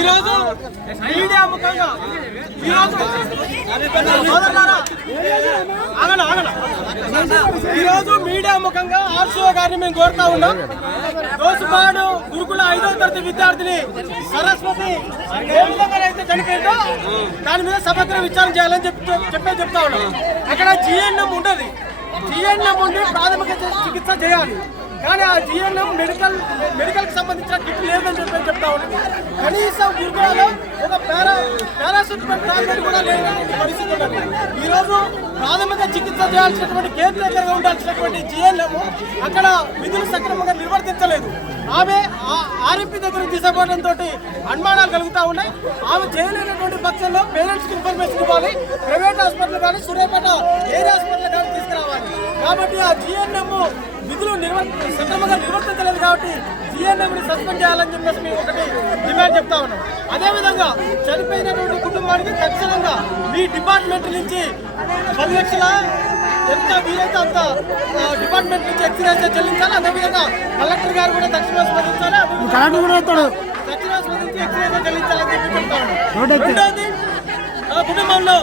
ఈరోజు మీడియా ముఖంగా ఈరోజు సోదరులారా, ఈరోజు మీడియా ముఖంగా ఆర్సీఓ గారిని మేము కోరుతా ఉన్నాం. దోసుపాడు గురుకుల ఐదవ తరగతి విద్యార్థిని సరస్వతి ఏ అయితే చనిపోయిందో దాని మీద సమగ్ర విచారణ చేయాలని చెప్పి చెప్పే చెప్తా ఉన్నాం. అక్కడ జిఎన్ఎం ఉండదు. జిఎన్ఎం ఉండి ప్రాథమిక చికిత్స చేయాలి. కానీ ఆ జిఎన్ఎం మెడికల్ మెడికల్కి సంబంధించిన కిట్ లేదని చెప్పి చెప్తా ఉన్నాం. కనీసం గురుకులలో ఒక పారా పారాసెటమాల్ టాబ్లెట్ కూడా లేనటువంటి పరిస్థితి ఉన్నది. ఈ రోజు ప్రాథమిక చికిత్స చేయాల్సినటువంటి కేర్ టేకర్ ఉండాల్సినటువంటి జిఎన్ఎం అక్కడ విధులు సక్రమంగా నిర్వర్తించలేదు. ఆమె ఆర్ఎంపీ దగ్గర తీసుకోవడంతో అనుమానాలు కలుగుతూ ఉన్నాయి. ఆమె చేయలేనటువంటి పక్షంలో పేరెంట్స్కి ఇన్ఫర్మేషన్ ఇవ్వాలి. ప్రైవేట్ హాస్పిటల్ కానీ సూర్యాపేట ఏరియా హాస్పిటల్ కానీ తీసుకురావాలి. కాబట్టి ఆ జిఎన్ఎం విధులు నిర్వ సక్రమంగా నిర్వర్తించలేదు కాబట్టి జిఎన్ఎం ని సస్పెండ్ చేయాలని చెప్పేసి మేము ఒకటి డిమాండ్ చెప్తా ఉన్నాం. అదేవిధంగా చనిపోయినటువంటి కుటుంబానికి తక్షణంగా మీ డిపార్ట్మెంట్ నుంచి పది లక్షల ఎంత వీలైతే అంత డిపార్ట్మెంట్ నుంచి ఎక్స్రేస్ చెల్లించాలి. అదేవిధంగా కలెక్టర్ గారు కూడా తక్షణ స్పందించాలి తక్షణ స్పందించి ఎక్స్రేస్ చెల్లించాలని చెప్పి చెప్తా ఉన్నాం. కుటుంబంలో